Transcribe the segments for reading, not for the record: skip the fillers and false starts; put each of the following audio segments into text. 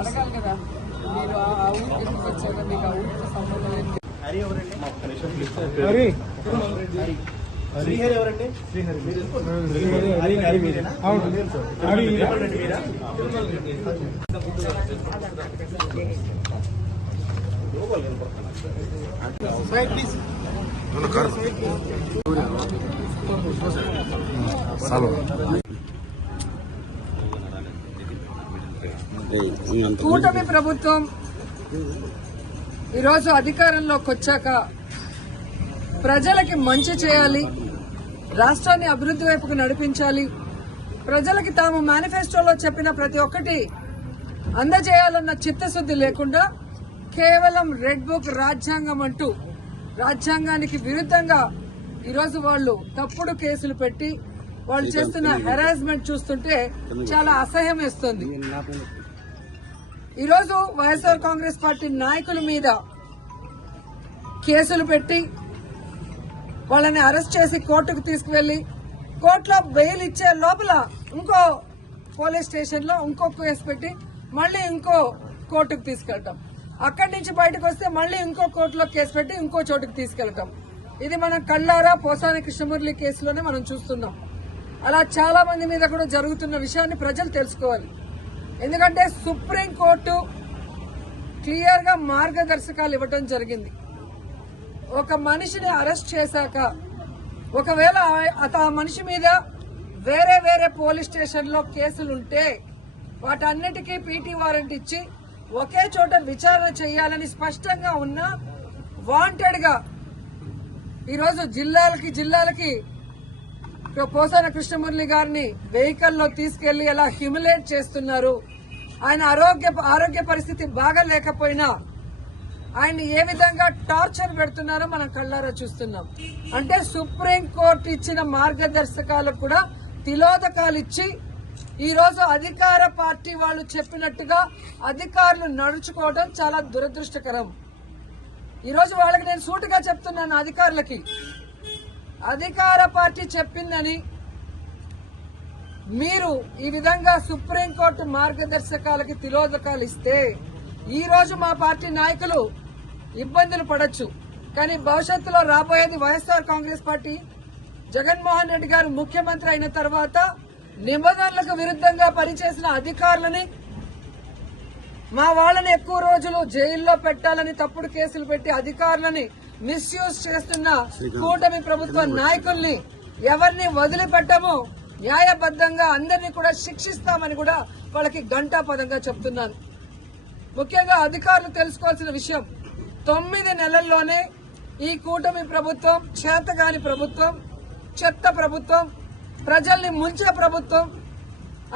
అడగాలి కదా మీరు ఆ ఊరికి ఎందుకు వచ్చారో మీకు ఆ ఊరికి సంబంధం ఏంటి? శ్రీహరి ఎవరండి? కూటమి ప్రభుత్వం ఈరోజు అధికారంలోకి వచ్చాక ప్రజలకి మంచి చేయాలి, రాష్ట్రాన్ని అభివృద్ధి వైపుకు నడిపించాలి, ప్రజలకి తాము మేనిఫెస్టోలో చెప్పిన ప్రతి ఒక్కటి అందజేయాలన్న చిత్తశుద్ధి లేకుండా కేవలం రెడ్ బుక్ రాజ్యాంగం అంటూ రాజ్యాంగానికి విరుద్ధంగా ఈరోజు వాళ్ళు తప్పుడు కేసులు పెట్టి వాళ్ళు చేస్తున్న హెరాస్మెంట్ చూస్తుంటే చాలా అసహ్యం వేస్తుంది. ఈరోజు వైఎస్ఆర్ కాంగ్రెస్ పార్టీ నాయకుల మీద కేసులు పెట్టి వాళ్ళని అరెస్ట్ చేసి కోర్టుకు తీసుకువెళ్లి కోర్టులో బెయిల్ ఇచ్చే లోపల ఇంకో పోలీస్ స్టేషన్ లో ఇంకో కేసు పెట్టి మళ్లీ ఇంకో కోర్టుకు తీసుకెళ్తాం, అక్కడి నుంచి బయటకు వస్తే మళ్లీ ఇంకో కోర్టులో కేసు పెట్టి ఇంకో చోటుకు తీసుకెళ్తాం. ఇది మనం కళ్ళారా పోసాని కృష్ణమురళి కేసులోనే మనం చూస్తున్నాం. అలా చాలా మంది మీద కూడా జరుగుతున్న విషయాన్ని ప్రజలు తెలుసుకోవాలి. ఎందుకంటే సుప్రీంకోర్టు క్లియర్ గా మార్గదర్శకాలు ఇవ్వడం జరిగింది. ఒక మనిషిని అరెస్ట్ చేశాక ఒకవేళ ఆ మనిషి మీద వేరే వేరే పోలీస్ స్టేషన్ లో కేసులుంటే వాటన్నిటికీ పీటీ వారెంట్ ఇచ్చి ఒకే చోట విచారణ చేయాలని స్పష్టంగా ఉన్న వాంటెడ్ గా ఈరోజు జిల్లాలకి పోసాన కృష్ణమురళి గారిని వెహికల్లో తీసుకెళ్లి ఎలా హ్యూమిలేట్ చేస్తున్నారు, ఆయన ఆరోగ్య పరిస్థితి బాగా లేకపోయినా ఆయన ఏ విధంగా టార్చర్ పెడుతున్నారో మనం కళ్ళారా చూస్తున్నాం. అంటే సుప్రీంకోర్టు ఇచ్చిన మార్గదర్శకాలకు కూడా తిలోదకాలు ఇచ్చి ఈరోజు అధికార పార్టీ వాళ్ళు చెప్పినట్టుగా అధికారులు నడుచుకోవడం చాలా దురదృష్టకరం. ఈరోజు వాళ్ళకి నేను సూటిగా చెప్తున్నాను, అధికారులకి అధికార పార్టీ చెప్పిందని మీరు ఈ విధంగా సుప్రీంకోర్టు మార్గదర్శకాలకి తిలోదకాలు ఇస్తే ఈ రోజు మా పార్టీ నాయకులు ఇబ్బందులు పడొచ్చు, కానీ భవిష్యత్తులో రాబోయేది వైఎస్ఆర్ కాంగ్రెస్ పార్టీ. జగన్మోహన్ రెడ్డి గారు ముఖ్యమంత్రి అయిన తర్వాత నిబంధనలకు విరుద్ధంగా పనిచేసిన అధికారులని, మా వాళ్ళని ఎక్కువ రోజులు జైల్లో పెట్టాలని తప్పుడు కేసులు పెట్టి అధికారులని మిస్యూజ్ చేస్తున్న కూటమి ప్రభుత్వ నాయకుల్ని ఎవరిని వదిలిపెట్టము, న్యాయబద్దంగా అందరినీ కూడా శిక్షిస్తామని కూడా వాళ్ళకి ఘంటాపదంగా చెప్తున్నాను. ముఖ్యంగా అధికారులు తెలుసుకోవాల్సిన విషయం, 9 నెలల్లోనే ఈ కూటమి ప్రభుత్వం చేతగాని ప్రభుత్వం, చెత్త ప్రభుత్వం, ప్రజల్ని ముంచే ప్రభుత్వం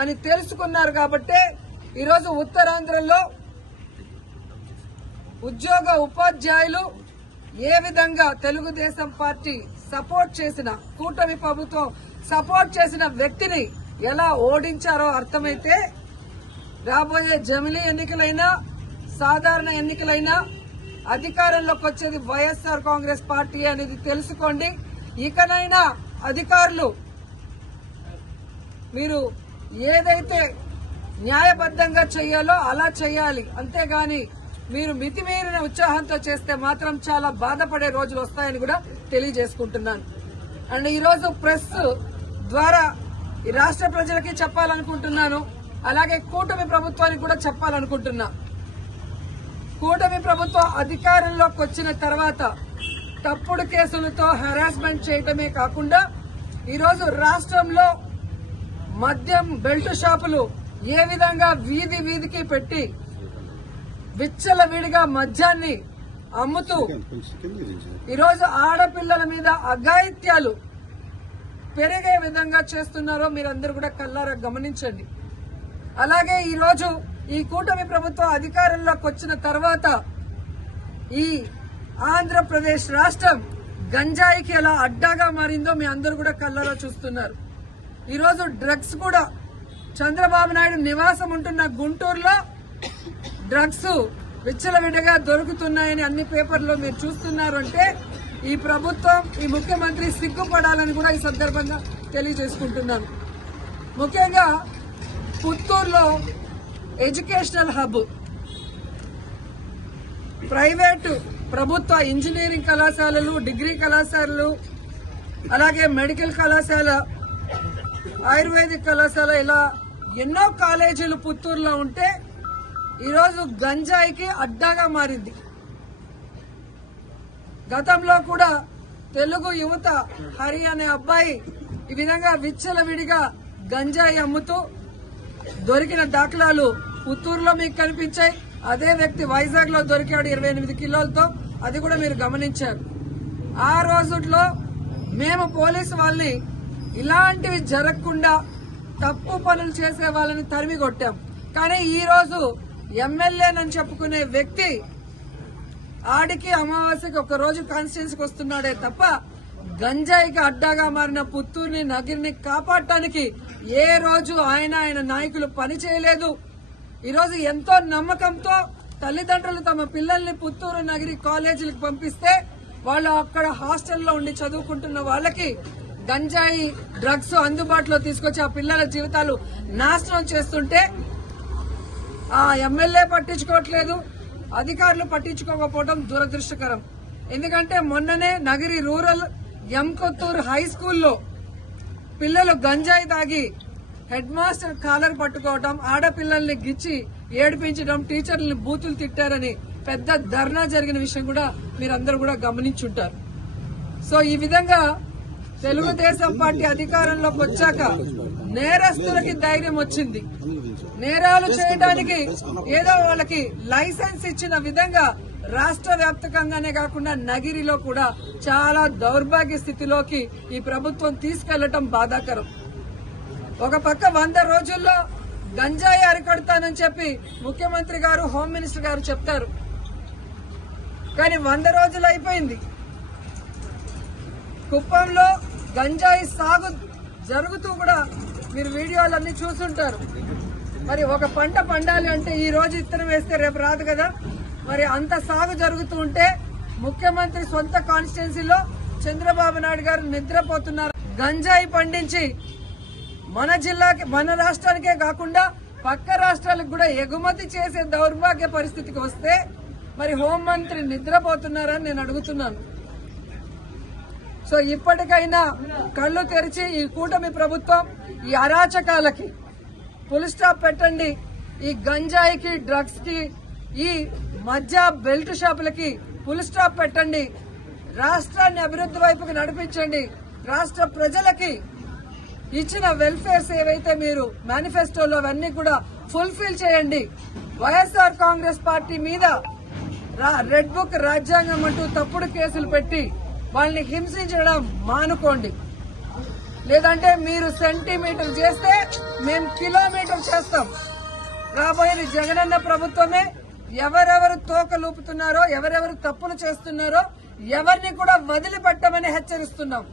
అని తెలుసుకున్నారు కాబట్టే ఈరోజు ఉత్తరాంధ్రలో ఉపాధ్యాయులు ఏ విధంగా తెలుగుదేశం పార్టీ సపోర్ట్ చేసిన, కూటమి ప్రభుత్వం సపోర్ట్ చేసిన వ్యక్తిని ఎలా ఓడించారో అర్థమైతే రాబోయే జమిలీ ఎన్నికలైనా సాధారణ ఎన్నికలైనా అధికారంలోకి వచ్చేది వైఎస్ఆర్ కాంగ్రెస్ పార్టీ అనేది తెలుసుకోండి. ఇకనైనా అధికారులు మీరు ఏదైతే న్యాయబద్దంగా చేయాలో అలా చేయాలి, అంతేగాని మీరు మితిమీరిన ఉత్సాహంతో చేస్తే మాత్రం చాలా బాధపడే రోజులు వస్తాయని కూడా తెలియజేసుకుంటున్నాను. అండ్ ఈరోజు ప్రెస్ ద్వారా ఈ రాష్ట్ర ప్రజలకి చెప్పాలనుకుంటున్నాను, అలాగే కూటమి ప్రభుత్వానికి కూడా చెప్పాలనుకుంటున్నా. కూటమి ప్రభుత్వం అధికారంలోకి వచ్చిన తర్వాత తప్పుడు కేసులతో హెరాస్మెంట్ చేయటమే కాకుండా ఈరోజు రాష్ట్రంలో మద్యం బెల్ట్ షాపులు ఏ విధంగా వీధికి పెట్టి విచ్చలవిడిగా మద్యాన్ని అమ్ముతూ ఈరోజు ఆడపిల్లల మీద అఘాయిత్యాలు పెరిగే విధంగా చేస్తున్నారో మీరందరూ కూడా కళ్ళారా గమనించండి. అలాగే ఈరోజు ఈ కూటమి ప్రభుత్వం అధికారంలోకి వచ్చిన తర్వాత ఈ ఆంధ్రప్రదేశ్ రాష్ట్రం గంజాయికి ఎలా అడ్డాగా మారిందో మీ అందరూ కూడా కళ్ళారా చూస్తున్నారు. ఈరోజు డ్రగ్స్ కూడా చంద్రబాబు నాయుడు నివాసం ఉంటున్న గుంటూరులో డ్రగ్స్ విచ్చలవిడిగా దొరుకుతున్నాయని అన్ని పేపర్లో మీరు చూస్తున్నారు అంటే ఈ ప్రభుత్వం, ఈ ముఖ్యమంత్రి సిగ్గుపడాలని కూడా ఈ సందర్భంగా తెలియజేసుకుంటున్నాను. ముఖ్యంగా పుత్తూరులో ఎడ్యుకేషనల్ హబ్, ప్రైవేటు ప్రభుత్వ ఇంజనీరింగ్ కళాశాలలు, డిగ్రీ కళాశాలలు, అలాగే మెడికల్ కళాశాల, ఆయుర్వేదిక్ కళాశాల, ఇలా ఎన్నో కాలేజీలు పుత్తూరులో ఉంటే ఈరోజు గంజాయికి అడ్డాగా మారింది. గతంలో కూడా తెలుగు యువత హరి అనే అబ్బాయి ఈ విధంగా విచ్చలవిడిగా గంజాయి అమ్ముతూ దొరికిన దాఖలాలు పుత్తూరులో మీకు కనిపించాయి. అదే వ్యక్తి వైజాగ్ లో దొరికాడు 28 కిలోలతో, అది కూడా మీరు గమనించారు. ఆ రోజుల్లో మేము పోలీసు వాళ్ళని ఇలాంటివి జరగకుండా తప్పు పనులు చేసే వాళ్ళని తరిమి కొట్టాం. కానీ ఈ రోజు ఎమ్మెల్యేనని చెప్పుకునే వ్యక్తి ఆడికి అమావాస్యకి ఒక రోజు కాన్స్టిట్యున్సీకి వస్తున్నాడే తప్ప గంజాయికి అడ్డాగా మారిన పుత్తూరుని, నగిరిని కాపాడటానికి ఏ రోజు ఆయన నాయకులు పని చేయలేదు. ఈరోజు ఎంతో నమ్మకంతో తల్లిదండ్రులు తమ పిల్లల్ని పుత్తూరు నగిరి కాలేజీలకు పంపిస్తే వాళ్ళు అక్కడ హాస్టల్లో ఉండి చదువుకుంటున్న వాళ్ళకి గంజాయి, డ్రగ్స్ అందుబాటులో తీసుకొచ్చి ఆ పిల్లల జీవితాలు నాశనం చేస్తుంటే ఆ ఎమ్మెల్యే పట్టించుకోవట్లేదు, అధికారులు పట్టించుకోకపోవడం దురదృష్టకరం. ఎందుకంటే మొన్ననే నగిరి రూరల్ ఎంకొత్తూరు హై స్కూల్లో పిల్లలు గంజాయి తాగి హెడ్ మాస్టర్ కాలర్ పట్టుకోవడం, ఆడపిల్లల్ని గిచ్చి ఏడిపించడం, టీచర్లని బూతులు తిట్టారని పెద్ద ధర్నా జరిగిన విషయం కూడా మీరందరూ కూడా గమనించుంటారు. సో ఈ విధంగా తెలుగుదేశం పార్టీ అధికారంలోకి వచ్చాక నేరస్తులకి ధైర్యం వచ్చింది. నేరాలు చేయడానికి ఏదో వాళ్ళకి లైసెన్స్ ఇచ్చిన విధంగా రాష్ట్ర వ్యాప్తంగానే కాకుండా నగిరిలో కూడా చాలా దౌర్భాగ్య స్థితిలోకి ఈ ప్రభుత్వం తీసుకెళ్లటం బాధాకరం. ఒక పక్క 100 రోజుల్లో గంజాయి అరికడతానని చెప్పి ముఖ్యమంత్రి గారు, హోమ్ మినిస్టర్ గారు చెప్తారు. కానీ 100 రోజులు అయిపోయింది. కుప్పంలో గంజాయి సాగు జరుగుతూ కూడా మీరు వీడియోలన్నీ చూసుంటారు. మరి ఒక పంట పండాలి అంటే ఈ రోజు ఇత్తనం వేస్తే రేపు రాదు కదా. మరి అంత సాగు జరుగుతూ ఉంటే ముఖ్యమంత్రి సొంత కాన్స్టిట్యున్సీలో చంద్రబాబు నాయుడు గారు నిద్రపోతున్నారు. గంజాయి పండించి మన జిల్లాకి, మన రాష్ట్రానికే కాకుండా పక్క రాష్ట్రాలకు కూడా ఎగుమతి చేసే దౌర్భాగ్య పరిస్థితికి వస్తే మరి హోంమంత్రి నిద్రపోతున్నారని నేను అడుగుతున్నాను. సో ఇప్పటికైనా కళ్ళు తెరిచి ఈ కూటమి ప్రభుత్వం ఈ అరాచకాలకి ఫుల్ స్టాప్ పెట్టండి. ఈ గంజాయికి, డ్రగ్స్ కి, ఈ మధ్య బెల్ట్ షాపులకి ఫుల్ స్టాప్ పెట్టండి. రాష్ట్రాన్ని అభివృద్ధి వైపుకి నడిపించండి. రాష్ట్ర ప్రజలకి ఇచ్చిన వెల్ఫేర్స్ ఏవైతే మీరు మేనిఫెస్టోలో అవన్నీ కూడా ఫుల్ఫిల్ చేయండి. వైఎస్ఆర్ కాంగ్రెస్ పార్టీ మీద రెడ్ బుక్ రాజ్యాంగం అంటూ తప్పుడు కేసులు పెట్టి వాళ్ళని హింసించడం మానుకోండి. లేదంటే మీరు సెంటీమీటర్ చేస్తే మేము కిలోమీటర్ చేస్తాం. రాబోయేది జగనన్న ప్రభుత్వమే. ఎవరెవరు తోకలూపుతున్నారో, ఎవరెవరు తప్పులు చేస్తున్నారో ఎవరిని కూడా వదిలిపెట్టమని హెచ్చరిస్తున్నాం.